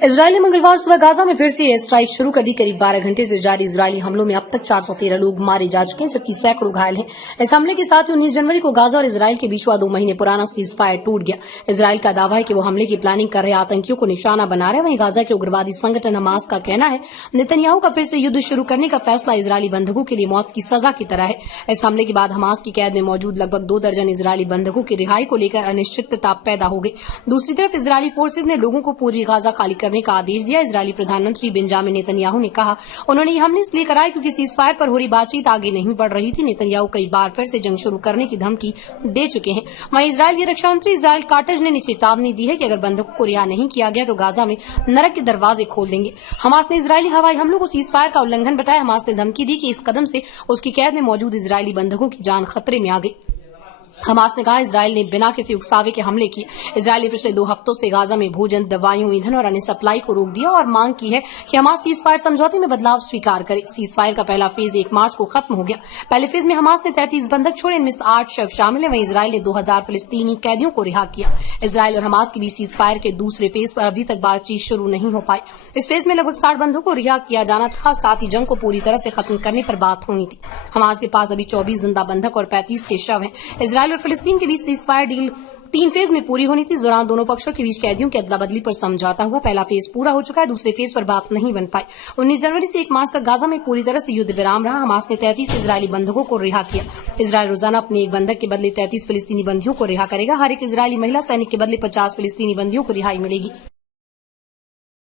Israel ने मंगलवार सुबह गाजा में फिर से एयर स्ट्राइक शुरू कर दी। करीब 12 घंटे से जारी इजरायली हमलों में अब तक 413 लोग मारे जा चुके हैं, जबकि सैकड़ों घायल हैं। इस हमले के साथ ही 19 जनवरी को गाजा और इजरायल के बीच हुआ 2 महीने पुराना सीज फायर टूट गया। इजरायल का दावा है कि वो हमले की प्लानिंग कर रहे आतंकियों को निशाना बना रहे हैं। वहीं गाजा के उग्रवादी संगठन हमास का कहना है नेतन्याहू का फिर से युद्ध शुरू करने का फैसला इजरायली बंधकों के लिए मौत की सजा की तरह है। इस हमले के बाद हमास की कैद में मौजूद लगभग 2 दर्जन इजरायली बंधकों की रिहाई को लेकर अनिश्चितता पैदा हो गई। दूसरी तरफ इजरायली फोर्सेज ने लोगों को पूरी गाजा खाली करने का आदेश दिया। इजरायली प्रधानमंत्री बेंजामिन नेतन्याहू ने कहा उन्होंने ये हमले इसलिए कराए क्योंकि सीज फायर पर हो रही बातचीत आगे नहीं बढ़ रही थी। नेतन्याहू कई बार फिर से जंग शुरू करने की धमकी दे चुके हैं। वहीं इजरायल के रक्षा मंत्री इजराइल काटज ने चेतावनी दी है कि अगर बंधकों को रिहा नहीं किया गया तो गाजा में नरक के दरवाजे खोल देंगे। हमास ने इजरायली हवाई हमलों को सीज फायर का उल्लंघन बताया। हमास ने धमकी दी कि इस कदम से उसकी कैद में मौजूद इजरायली बंधकों की जान खतरे में आ गई। हमास ने कहा इजरायल ने बिना किसी उकसावे के हमले किए। इजरायल ने पिछले 2 हफ्तों से गाजा में भोजन, दवाइयों, ईंधन और अन्य सप्लाई को रोक दिया और मांग की है कि हमास सीज फायर समझौते में बदलाव स्वीकार करे। सीज फायर का पहला फेज 1 मार्च को खत्म हो गया। पहले फेज में हमास ने 33 बंधक छोड़े, इनमें 8 शव शामिल है। वहीं इजरायल ने 2000 फिलिस्तीनी कैदियों को रिहा किया। इजरायल और हमास के बीच सीज फायर के दूसरे फेज पर अभी तक बातचीत शुरू नहीं हो पाई। इस फेज में लगभग 60 बंधकों को रिहा किया जाना था, साथ ही जंग को पूरी तरह से खत्म करने पर बात होनी थी। हमास के पास अभी 24 जिंदा बंधक और 35 के शव हैं। इजरायल और फिलिस्तीन के बीच सीज फायर डील 3 फेज में पूरी होनी थी। इस दौरान दोनों पक्षों के बीच कैदियों की अदला बदली पर समझौता हुआ। पहला फेज पूरा हो चुका है, दूसरे फेज पर बात नहीं बन पाई। 19 जनवरी से 1 मार्च तक गाजा में पूरी तरह से युद्ध विराम रहा। हमास ने 33 इजरायली बंधकों को रिहा किया। इजरायल रोजाना अपने एक बंधक के बदले 33 फिलिस्तीनी बंदियों को रिहा करेगा। हर एक इजरायली महिला सैनिक के बदले 50 फिलिस्तीनी बंदियों को रिहाई मिलेगी।